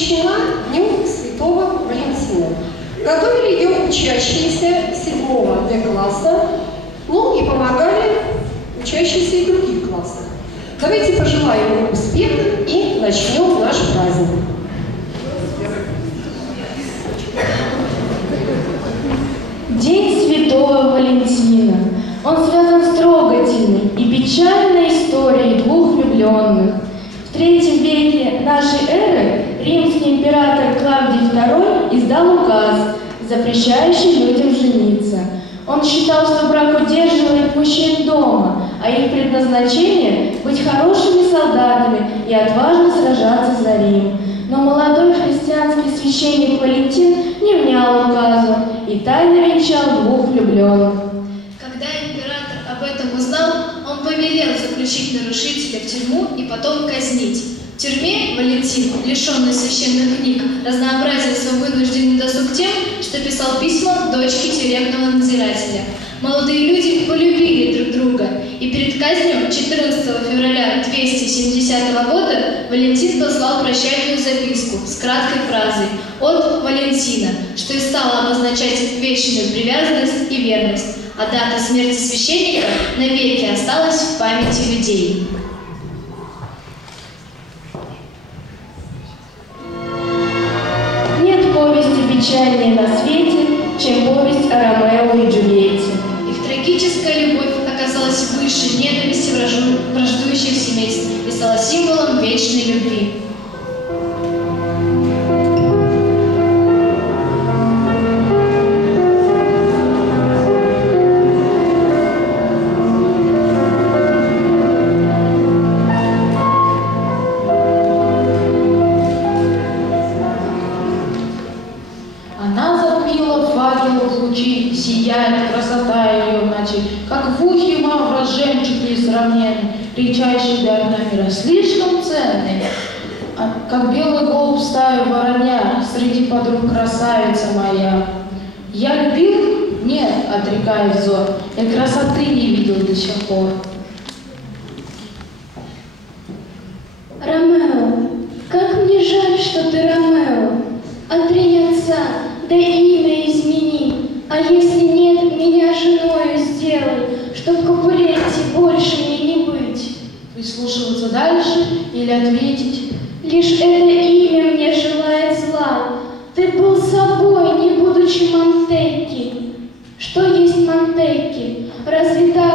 посвящена Дню Святого Валентина. Готовили ее учащиеся 7 Д-класса, ну и помогали учащиеся и других классов. Давайте пожелаем им успеха и начнем наш праздник. День Святого Валентина. Он связан с трогательной и печальной историей двух влюбленных. В третьем веке нашей эры римский император Клавдий II издал указ, запрещающий людям жениться. Он считал, что брак удерживает мужчин дома, а их предназначение – быть хорошими солдатами и отважно сражаться за Рим. Но молодой христианский священник Валентин не внял указу и тайно венчал двух влюбленных. Когда император об этом узнал, он повелел заключить нарушителя в тюрьму и потом казнить. Тюрьме Валентин, лишенный священных книг, разнообразил свой вынужденный досуг тем, что писал письма дочке тюремного надзирателя. Молодые люди полюбили друг друга, и перед казнью 14 февраля 270 года Валентин послал прощальную записку с краткой фразой «От Валентина», что и стало обозначать вечную привязанность и верность, а дата смерти священника навеки осталась в памяти людей. Лишь это имя мне желает зла. Ты был собой, не будучи Монтекки. Что есть Монтекки? Разве так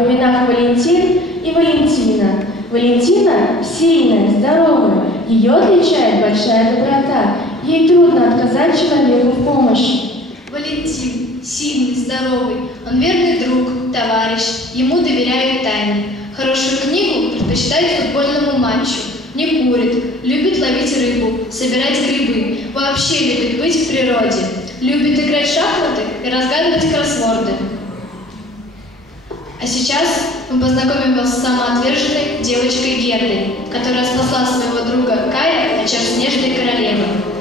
об именах Валентин и Валентина. Валентина сильная, здоровая, ее отличает большая доброта. Ей трудно отказать человеку в помощи. Валентин, сильный, здоровый, он верный друг, товарищ, ему доверяют тайны. Хорошую книгу предпочитает футбольному матчу, не курит, любит ловить рыбу, собирать грибы, вообще любит быть в природе, любит играть в шахматы и разгадывать кроссворды. А сейчас мы познакомим вас с самоотверженной девочкой Гердой, которая спасла своего друга Кая от черснежной королевы.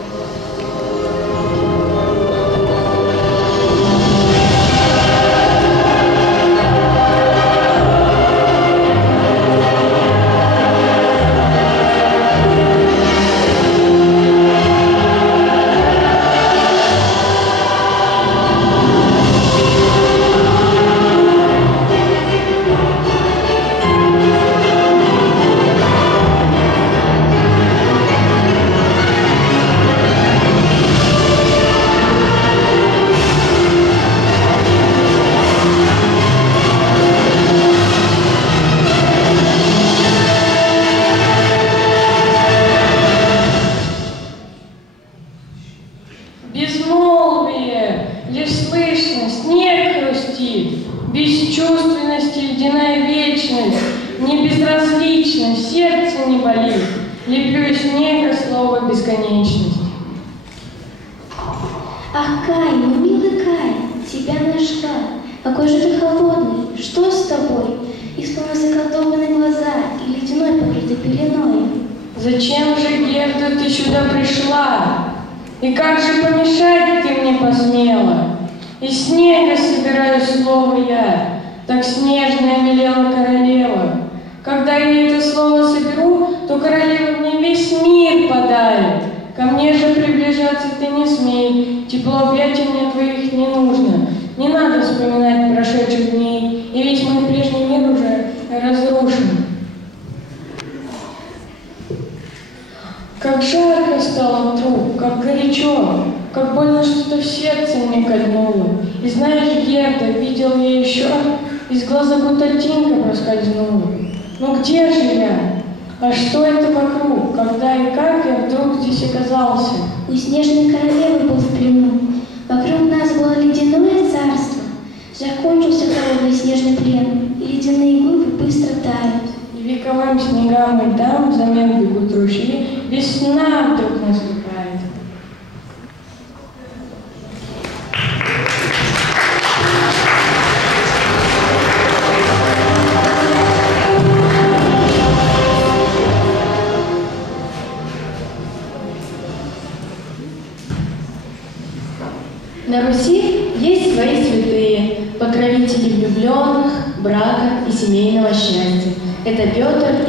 Ах, Кай, ну милый Кай, тебя нашла. Какой же ты холодный, что с тобой? Исполнил заколдованные глаза и ледяной покрыты пеленой. Зачем же, Герда, ты сюда пришла? И как же помешать ты мне посмела? Из снега собираю слово я, так снежная велела королева. Когда я это слово соберу, то королева мне весь мир подарит. Ко мне же приближаться ты не смей, тепло объятий твоих не нужно. Не надо вспоминать прошедших дней, и весь мой прежний мир уже разрушен. Как жарко стало вдруг, как горячо, как больно что-то в сердце мне кольнуло. И знаешь, Герда, видел я еще, из глаза будто тинка проскользнула. Ну где же я? А что это вокруг? Когда и как я вдруг здесь оказался? У снежной королевы был в плену. Вокруг нас было ледяное царство. Закончился холодный снежный плен, и ледяные глыбы быстро тают. И вековым снегам и там взамен бегут ручьи, весна вдруг наступает.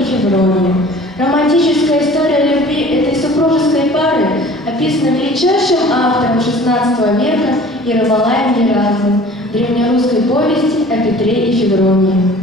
Феврония. Романтическая история любви этой супружеской пары описана величайшим автором XVI века Ермолаем Неразовым в древнерусской повести о Петре и Февронии.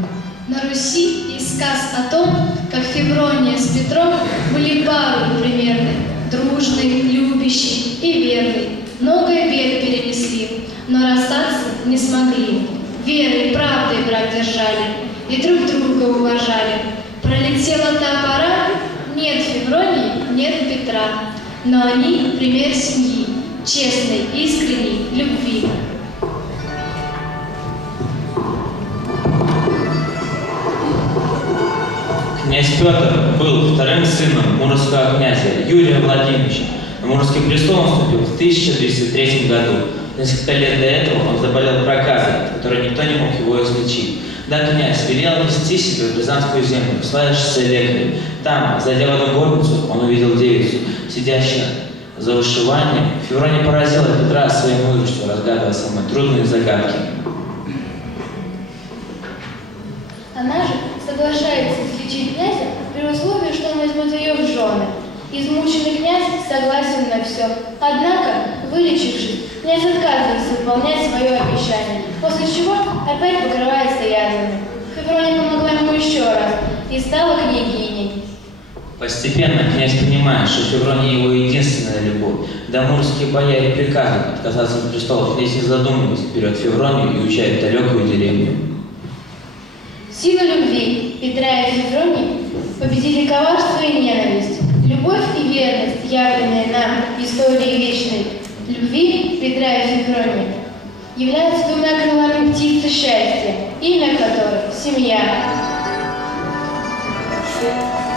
На Руси есть сказ о том, как Феврония с Петром были парой примерной, дружной, любящей и верной. Многое бед перенесли, но расстаться не смогли. Верой и правдой брак держали и друг друга уважали. Пролетела та пора, нет Февронии, нет Петра, но они пример семьи, честной, искренней любви. Князь Петр был вторым сыном муромского князя Юрия Владимировича. На Муромский престол он вступил в 1203 году. Несколько лет до этого он заболел проказой, от никто не мог его излечить. Да, князь велел нести себе в Рязанскую землю, славившись лекарем. Там, зайдя в одну горницу, он увидел девицу, сидящую за вышиванием. Феврония поразила Петра своей мудростью, разгадывая самые трудные загадки. Она же соглашается излечить князя при условии, что он возьмет ее в жены. Измученный князь согласен на все. Однако, вылечившись, князь отказывается выполнять свое обещание, после чего опять покрывается язвами. Феврония помогла ему еще раз и стала княгиней. Постепенно князь понимает, что Феврония его единственная любовь. Дамурские бояре приказывают отказаться от престола. Князь не задумываясь, берет Февронию и уезжает в далекую деревню. Сила любви Петра и Февронии победили коварство и ненависть. Любовь и верность, явленные нам в истории вечной любви Петра и Февронии, являются двумя крылами птицы счастья, имя которой – семья. намеков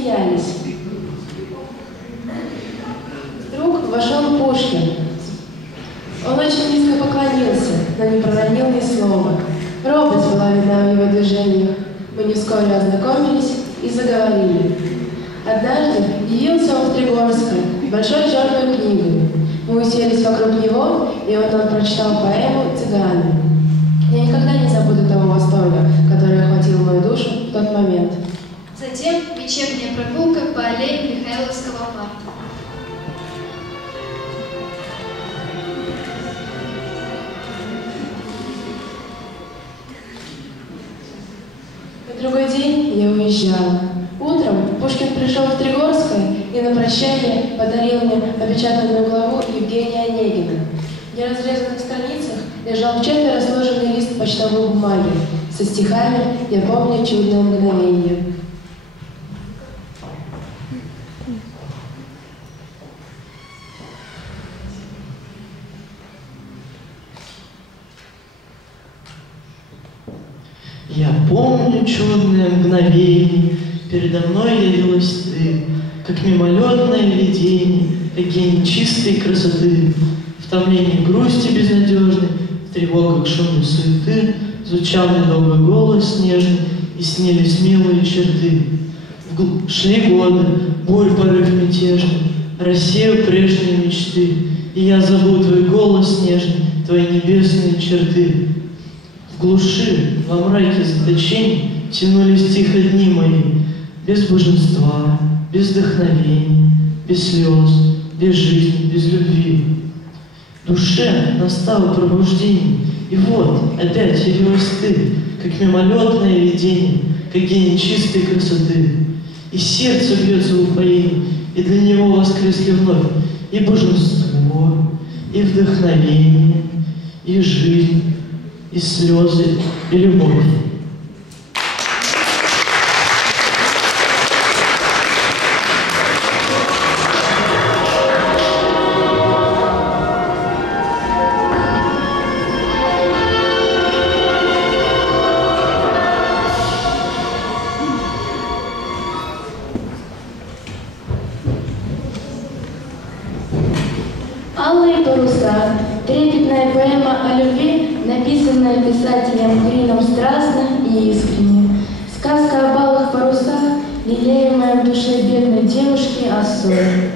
смеялись. Вдруг вошел Пушкин. Он очень низко поклонился, но не проронил ни слова. Робость была видна в его движениях. Мы не вскоре ознакомились и заговорили. Однажды явился он в Тригорское с большой черной книгой. Мы уселись вокруг него, и он прочитал поэму «Цыганы». Я никогда не забуду того восторга, который охватил мою душу в тот момент. Затем вечерняя прогулка по аллее Михайловского парка. На другой день я уезжала. Утром Пушкин пришел в Тригорское и на прощание подарил мне опечатанную главу Евгения Онегина. В неразрезанных страницах лежал четверо сложенный лист почтовой бумаги со стихами «Я помню чудное мгновение». Я помню чудное мгновение, Передо мной явилась ты, Как мимолетное видение, гений чистой красоты. В томлении грусти безнадежной, В тревогах шумной суеты Звучал недолгий голос нежный, И снились милые черты. В гл- Шли годы, бурь порыв мятежный, Рассею прежние мечты, И я забыл твой голос нежный, Твои небесные черты. В глуши, во мраке заточений Тянулись тихо дни мои, Без божества, без вдохновения, Без слез, без жизни, без любви. Душе настало пробуждение, И вот опять явилась ты, Как мимолетное видение, Как гений чистой красоты. И сердце бьется в упоении, И для него воскресли вновь И божество, и вдохновение, и жизнь, и слезы, и любовь. Поэма о любви, написанная писателем Грином страстно и искренне. Сказка о балых парусах, лелеемая в душе бедной девушки. Однажды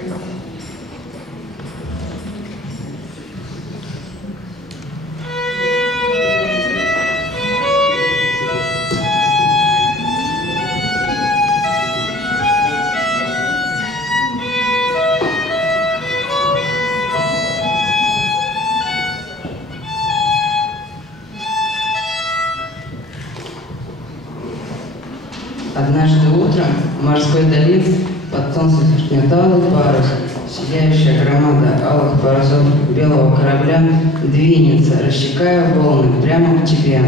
двинется, рассекая волны прямо к тебе.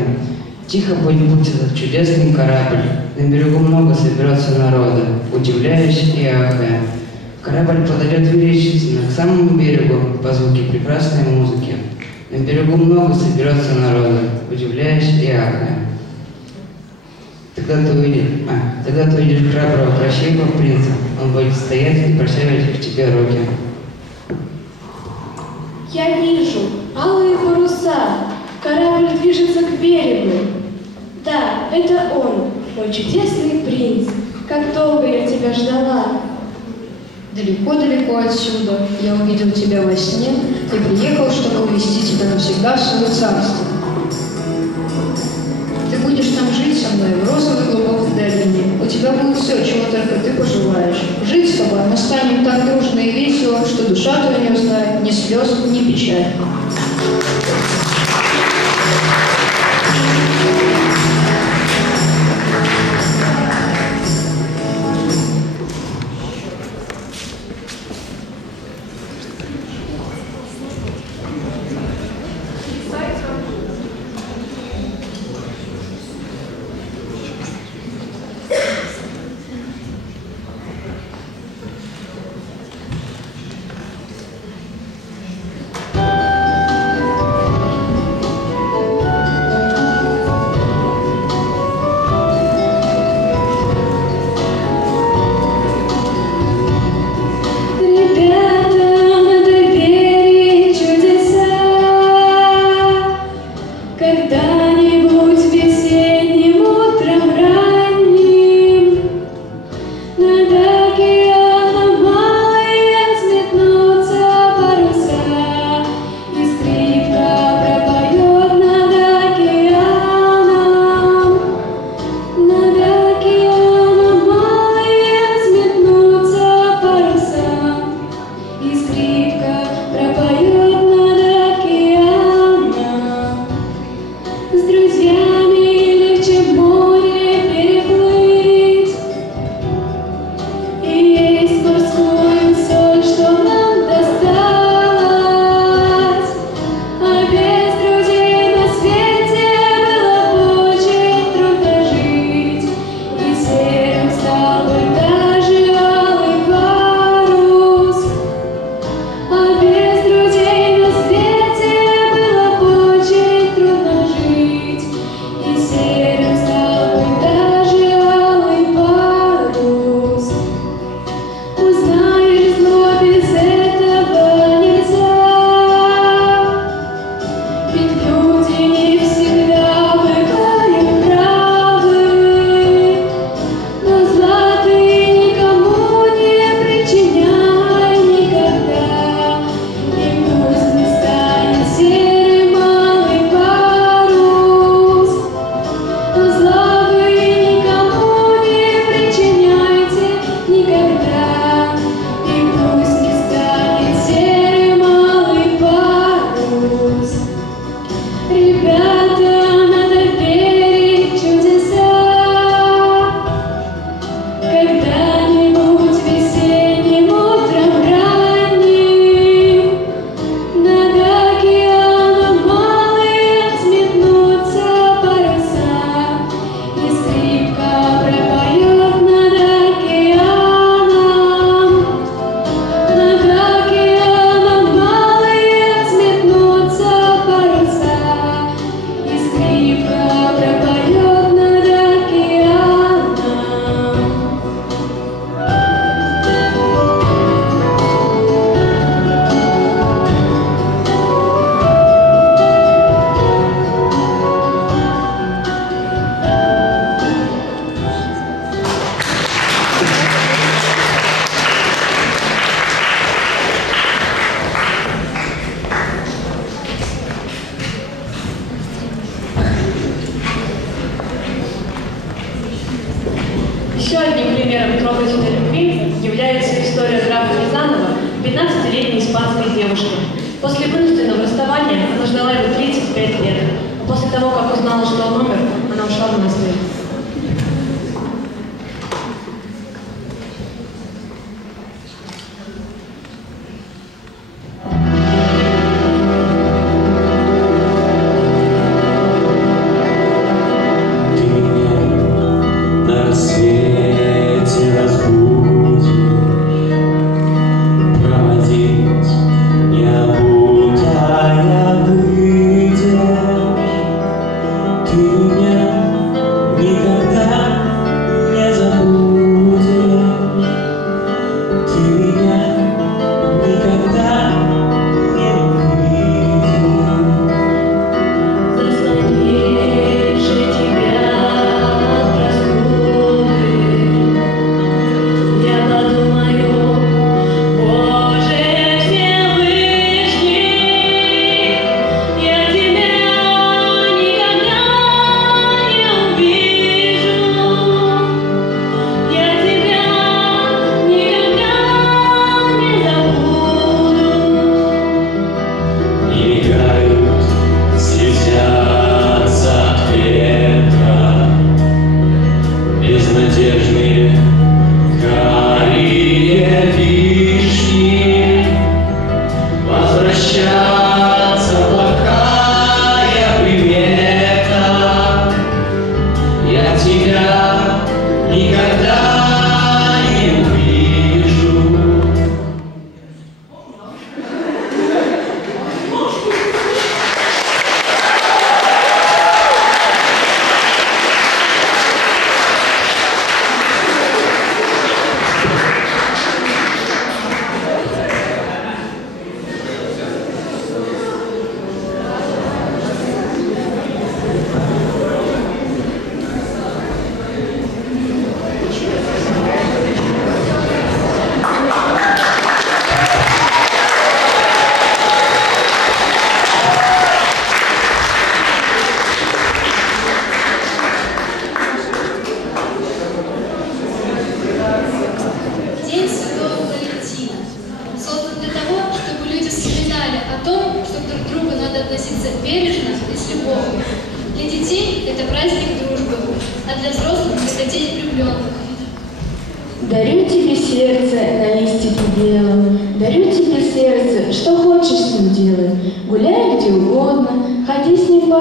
Тихо будет путь этот чудесный корабль. На берегу много соберется народа, удивляясь и ахая. Корабль подойдет величественно к самому берегу по звуке прекрасной музыки. На берегу много соберется народа, удивляясь и ахая. Тогда ты увидишь, а, тогда ты увидишь храброго, красивого принца. Он будет стоять и протягивать к тебе руки. Я вижу алые паруса. Корабль движется к берегу. Да, это он, мой чудесный принц. Как долго я тебя ждала. Далеко-далеко отсюда я увидел тебя во сне и приехал, чтобы увезти тебя навсегда в свое царство. Ты будешь там жить со мной в розовой глубокой долине. У тебя будет все, чего только ты пожелаешь. Жить с тобой мы станем так дружно и весело, что душа твоя не узнает ни слез, ни Thank you.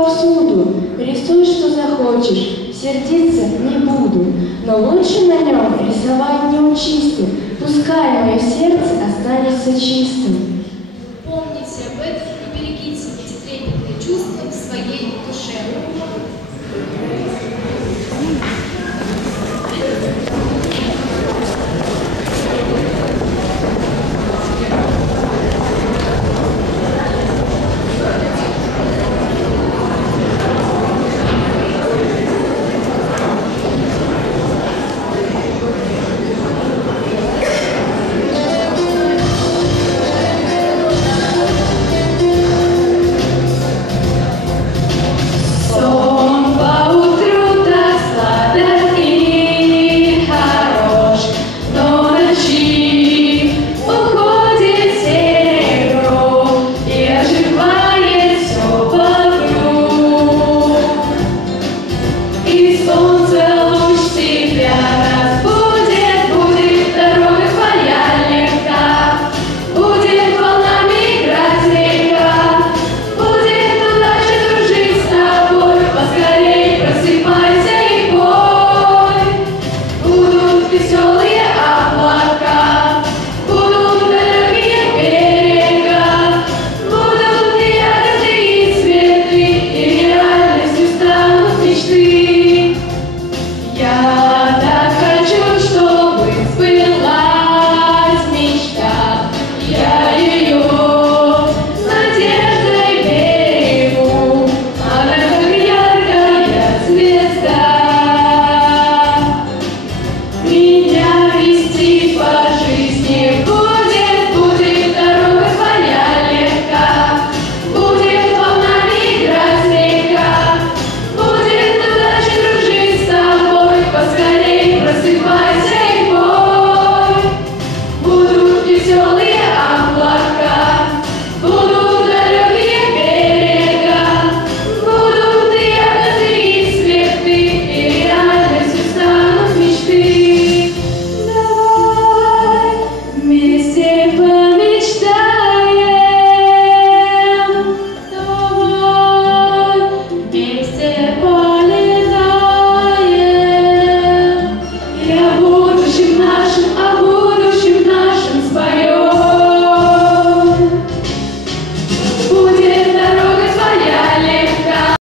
Повсюду, Рисуй, что захочешь, сердиться не буду. Но лучше на нем рисовать не учись Пускай мое сердце останется чистым.